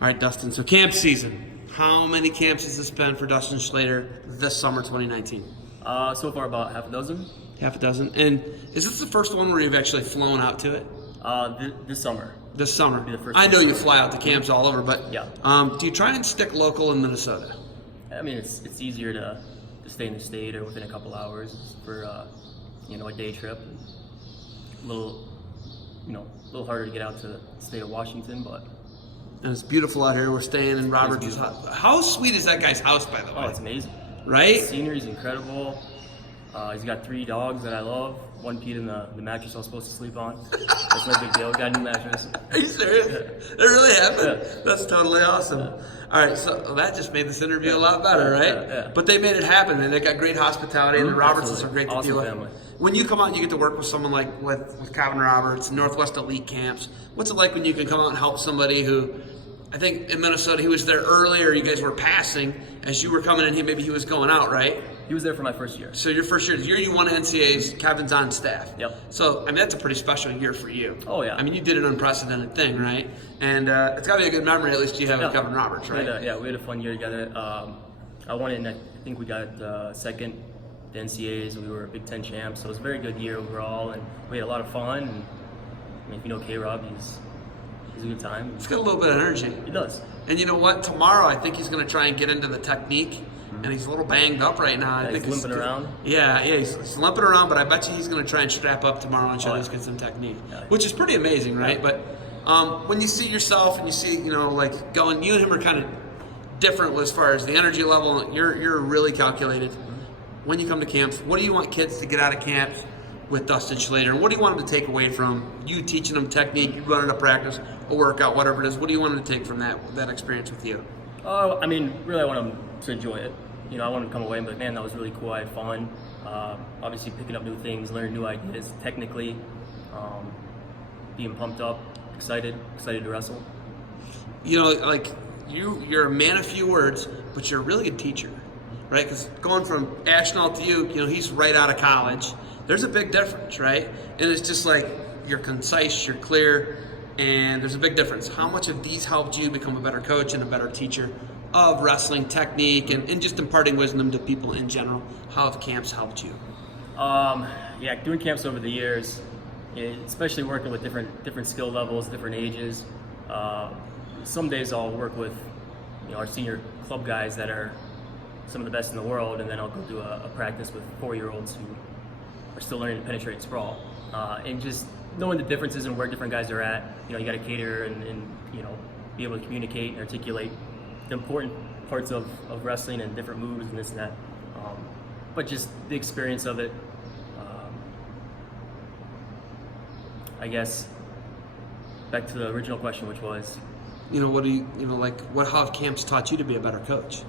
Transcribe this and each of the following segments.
All right, Dustin. So camp season. How many camps has this been for Dustin Schlatter this summer 2019? So far about half a dozen. Half a dozen. And is this the first one where you've actually flown out to it? This summer. This summer. Be the first I know one. you fly out to camps all over, but Yeah. Do you try and stick local in Minnesota? I mean, it's easier to stay in the state or within a couple hours for a day trip. A little harder to get out to the state of Washington, but And it's beautiful out here. We're staying in Robert's beautiful. house. How sweet is that guy's house, by the way? it's amazing. Right? The scenery's incredible. He's got 3 dogs that I love. One peed in the mattress I was supposed to sleep on. That's no big deal. Got a new mattress. Are you serious? It really happened? Yeah. That's totally awesome. Yeah. All right, so that just made this interview a lot better, right? Yeah. But they made it happen, and they got great hospitality, and the Robertsons are great to Awesome deal with. family. When you come out and you get to work with someone like with Calvin Roberts, Northwest Elite Camps, what's it like when you can come out and help somebody who, I think in Minnesota, he was there earlier, you guys were passing, as you were coming in, maybe he was going out, right? He was there for my first year. So your first year, you won NCAAs, Kevin's on staff. Yep. So, I mean, that's a pretty special year for you. Oh, yeah. I mean, you did an unprecedented thing, right? And it's got to be a good memory, at least you have with Yeah. Kevin Roberts, right? We had a fun year together. I won it, and I think we got second the NCAAs. We were Big Ten champs, so it was a very good year overall, and we had a lot of fun. And I mean, if you know K-Rob, he's a good time. He's got a little bit of energy. He does. And you know what? Tomorrow, I think he's going to try and get into the technique. And he's a little banged up right now. I think he's limping around. Yeah, he's limping around, but I bet you he's going to try and strap up tomorrow and show these kids some technique, which is pretty amazing, right? Yeah. But when you see yourself and you see, like going, you and him are kind of different as far as the energy level. You're really calculated. When you come to camps, what do you want kids to get out of camps with Dustin Schlatter? And what do you want them to take away from you teaching them technique, you running a practice, a workout, whatever it is? What do you want them to take from that experience with you? I mean, really, I want them to enjoy it. I want them to come away and be like, man, that was really cool. I had fun. Obviously, picking up new things, learning new ideas technically, being pumped up, excited to wrestle. Like you're a man of few words, but you're a really good teacher, right? Because going from Ashnault to you, he's right out of college. There's a big difference, right? And it's just like you're concise, you're clear, and there's a big difference. How much have these helped you become a better coach and a better teacher of wrestling technique and just imparting wisdom to people in general? How have camps helped you? Doing camps over the years, especially working with different skill levels, different ages. Some days I'll work with our senior club guys that are some of the best in the world, and then I'll go do a practice with 4-year-olds who are still learning to penetrate sprawl. And just knowing the differences and where different guys are at, you got to cater and be able to communicate and articulate the important parts of wrestling and different moves and this and that. But just the experience of it, I guess, back to the original question, which was, how have camps taught you to be a better coach?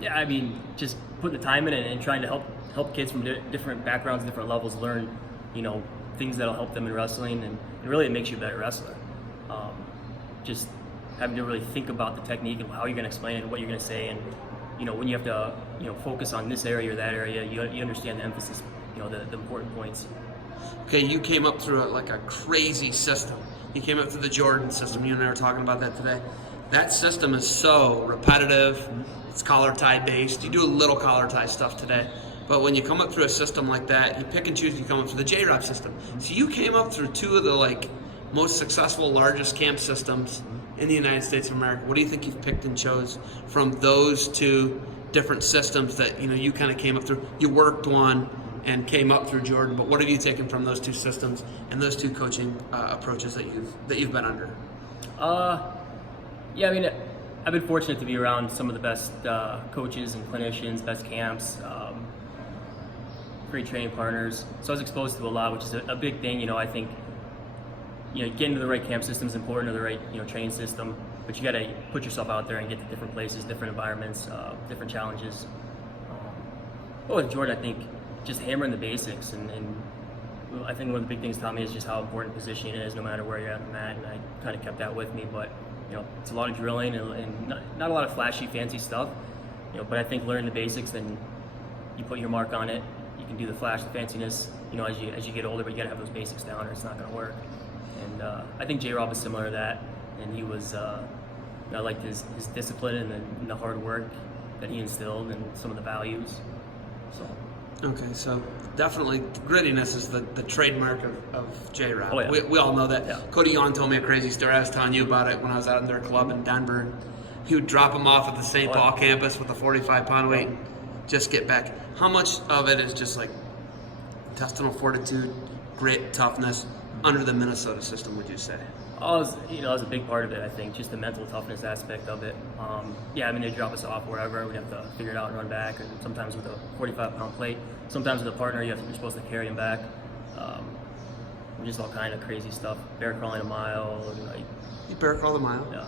yeah, I mean, just putting the time in and trying to help kids from different backgrounds, different levels learn, things that'll help them in wrestling, and really it makes you a better wrestler. Just having to really think about the technique and how you're going to explain it and what you're going to say, and when you have to focus on this area or that area, you understand the emphasis, the important points. Okay, you came up through a crazy system. You came up through the Jordan system. You and I were talking about that today. That system is so repetitive. It's collar tie based. You do a little collar tie stuff today. But when you come up through a system like that, you pick and choose. You come up through the J-Rob system. So you came up through 2 of the most successful, largest camp systems in the United States of America. What do you think you've picked and chose from those 2 different systems that you kind of came up through? You worked one and came up through Jordan, but what have you taken from those 2 systems and those 2 coaching approaches that you've been under? I mean, I've been fortunate to be around some of the best coaches and clinicians, best camps, great training partners. So I was exposed to a lot, which is a big thing. I think getting to the right camp system is important, or the right training system, but you got to put yourself out there and get to different places, different environments, different challenges. But with Jordan, I think just hammering the basics, and I think one of the big things taught me is just how important positioning is, no matter where you're at on the mat, and I kind of kept that with me. But it's a lot of drilling and not a lot of flashy, fancy stuff. But I think learning the basics, then you put your mark on it. You can do the flash, the fanciness, as you get older, but you got to have those basics down, or it's not going to work. And I think J-Rob is similar to that. and he was. I liked his discipline and the hard work that he instilled and some of the values. So. Okay, so definitely grittiness is the trademark of J-Rob. Oh, yeah. We all know that. Yeah. Cody Yawn told me a crazy story. I was telling you about it when I was out in their club in Denver. He would drop him off at the St. Paul campus with a 45-pound weight, just get back. How much of it is just like intestinal fortitude, grit, toughness under the Minnesota system, would you say? Oh, it was a big part of it, I think, just the mental toughness aspect of it. They'd drop us off wherever, we'd have to figure it out and run back, and sometimes with a 45-pound plate, sometimes with a partner, you're supposed to carry him back. Just all kind of crazy stuff, bear crawling a mile. And You bear crawl a mile? Yeah.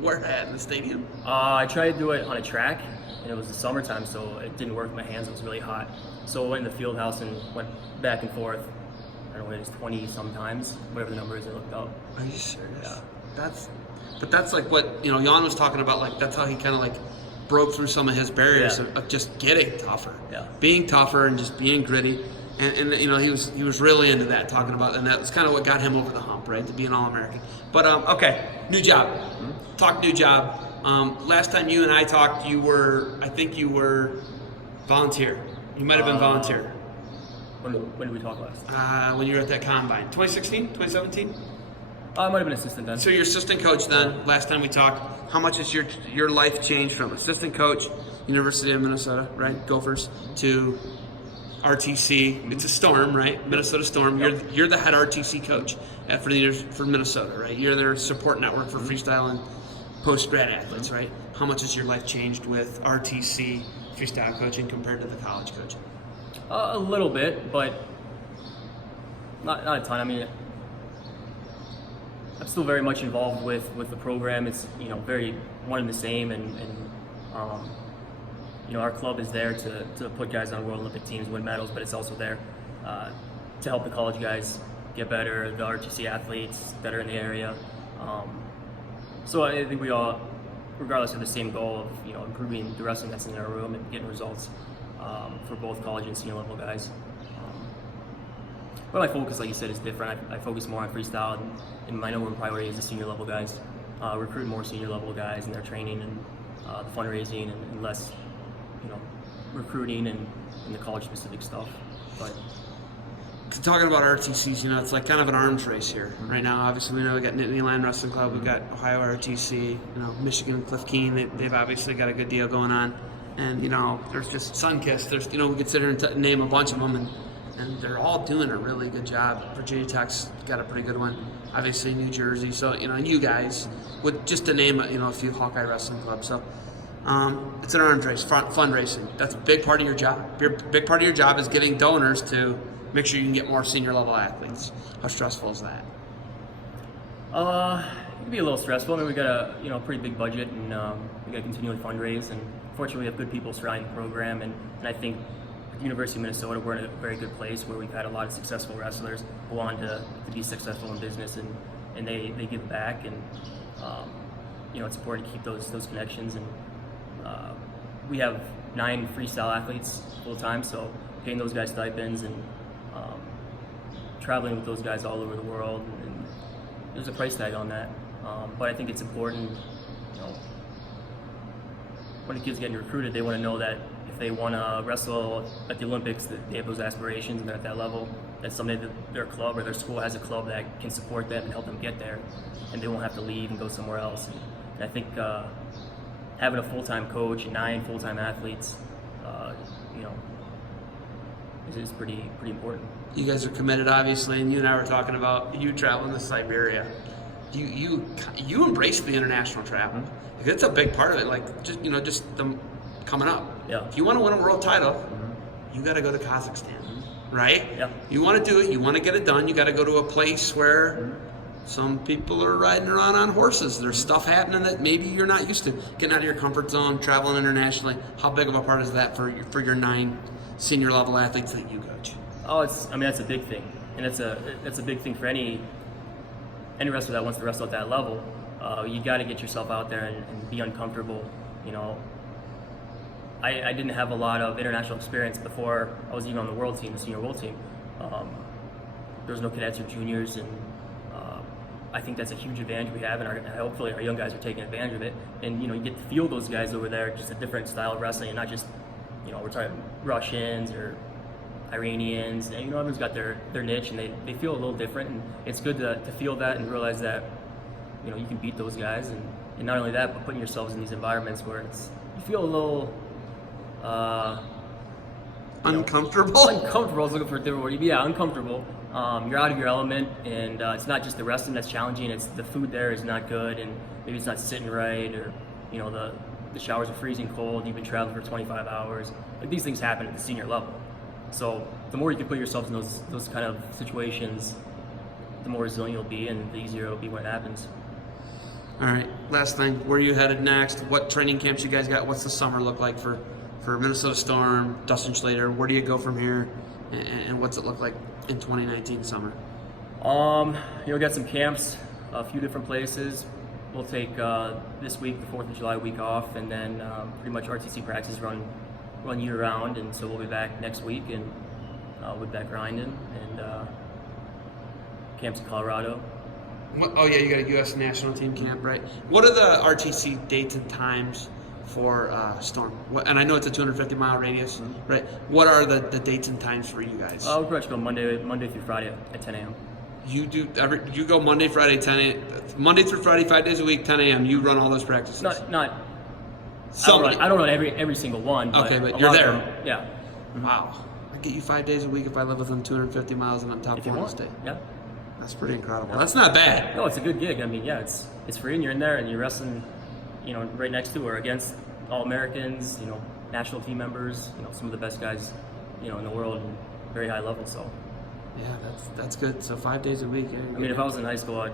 Where at, in the stadium? I tried to do it on a track, and it was the summertime, so it didn't work with my hands, it was really hot. So I went in the field house and went back and forth. I don't know, it was 20 sometimes, whatever the number is I looked up. Are you serious? Yeah. That's like what, Jan was talking about, like that's how he kind of like broke through some of his barriers Yeah. of just getting tougher. Yeah. Being tougher and just being gritty. And he was really into that, talking about, and that's kind of what got him over the hump, right, to be an All-American. But okay, new job. Mm-hmm. Talk new job. Last time you and I talked, I think you were volunteer. You might have been volunteer. When did we talk last? When you were at that combine. 2016? 2017? I might have been assistant then. So you're assistant coach then, last time we talked. How much has your life changed from assistant coach, University of Minnesota, right, Gophers, to RTC? It's a Storm, right? Minnesota Storm. Yep. You're the head RTC coach for Minnesota, right? You're their support network for freestyle and post-grad athletes, right? How much has your life changed with RTC freestyle coaching compared to the college coaching? A little bit, but not a ton. I mean, I'm still very much involved with the program. It's very one and the same, and our club is there to put guys on World Olympic teams, win medals, but it's also there to help the college guys get better, the RTC athletes that are in the area. So I think we all, regardless, have the same goal of improving the wrestling that's in our room and getting results for both college and senior level guys. But my focus, like you said, is different. I focus more on freestyle, and my number one priority is the senior level guys. Recruit more senior level guys in their training and the fundraising, and less, recruiting and the college specific stuff. But talking about RTCs, it's like kind of an arms race here right now. Obviously, we know we got Nittany Land Wrestling Club, we've got Ohio RTC, Michigan, Cliff Keen. They've obviously got a good deal going on, and there's just Sunkist. There's we could sit here and name a bunch of them, and they're all doing a really good job. Virginia Tech's got a pretty good one. Obviously, New Jersey. So you guys, with just to name a few Hawkeye Wrestling Clubs. So. It's an arms race, fundraising. That's a big part of your job. Big part of your job is getting donors to make sure you can get more senior level athletes. How stressful is that? It can be a little stressful. I mean, we got a pretty big budget, and we got to continually fundraise. And fortunately, we have good people surrounding the program. And I think at the University of Minnesota, we're in a very good place where we've had a lot of successful wrestlers go on to be successful in business, and they give back. And it's important to keep those connections. And we have 9 freestyle athletes full time, so paying those guys stipends and traveling with those guys all over the world, and there's a price tag on that. But I think it's important, when the kids getting recruited, they want to know that if they want to wrestle at the Olympics, that they have those aspirations and they're at that level, that someday their club or their school has a club that can support them and help them get there, and they won't have to leave and go somewhere else. And I think having a full-time coach and 9 full-time athletes, is pretty important. You guys are committed, obviously, and you and I were talking about you traveling to Siberia. You embrace the international travel. Like, it's a big part of it. Like just them coming up. Yeah. If you want to win a world title, you got to go to Kazakhstan, right? Yeah. You want to do it. You want to get it done. You got to go to a place where. Some people are riding around on horses. There's stuff happening that maybe you're not used to. Getting out of your comfort zone, traveling internationally. How big of a part is that for your 9 senior level athletes that you coach? Oh, that's a big thing, and it's a big thing for any wrestler that wants to wrestle at that level. You got to get yourself out there and be uncomfortable. I didn't have a lot of international experience before I was even on the world team, the senior world team. There was no cadets or juniors, and I think that's a huge advantage we have, and hopefully our young guys are taking advantage of it. And you get to feel those guys over there, just a different style of wrestling, and not just we're talking Russians or Iranians. And, everyone's got their niche, and they feel a little different. And it's good to feel that and realize that you can beat those guys, and not only that, but putting yourselves in these environments where you feel a little uncomfortable. Uncomfortable. I was looking for a different word. Yeah, uncomfortable. You're out of your element, and it's not just the wrestling that's challenging. It's the food there is not good, and maybe it's not sitting right, or the showers are freezing cold. You've been traveling for 25 hours. Like, these things happen at the senior level. So the more you can put yourself in those kind of situations, the more resilient you'll be, and the easier it'll be when it happens. All right. Last thing. Where are you headed next? What training camps you guys got? What's the summer look like for Minnesota Storm, Dustin Schlatter? Where do you go from here? And what's it look like in 2019 summer? We got some camps, a few different places. We'll take this week, the 4th of July week off, and then pretty much RTC practices run year round, and so we'll be back next week, and we'll be back grinding, and camps in Colorado. Oh yeah, you got a U.S. national team camp, right? What are the RTC dates and times for Storm? And I know it's a 250-mile radius, right? What are the dates and times for you guys? We'll pretty much go Monday through Friday at 10 a.m. You go Monday, Friday, 10 a.m. Monday through Friday, 5 days a week, 10 a.m. You run all those practices. Not. I don't run every single one. But okay, but you're there. Yeah. Wow. I get you 5 days a week if I live within 250 miles and I'm top 4 in the state. Yeah. That's pretty incredible. Yeah. That's not bad. No, it's a good gig. I mean, yeah, it's free, and you're in there, and you're wrestling, right next to or against All-Americans, national team members, some of the best guys, in the world, and very high level. So. Yeah, that's good. So 5 days a week. I mean, if I was in high school,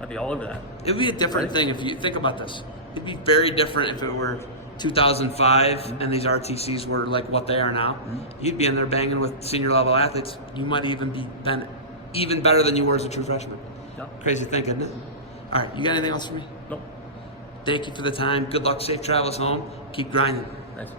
I'd be all over that. It'd be a different thing if you think about this. It'd be very different if it were 2005 and these RTCs were like what they are now. You'd be in there banging with senior level athletes. You might even been even better than you were as a true freshman. Yep. Crazy thinking, isn't it? All right, you got anything else for me? Nope. Thank you for the time. Good luck, safe travels home. Keep grinding. Thanks.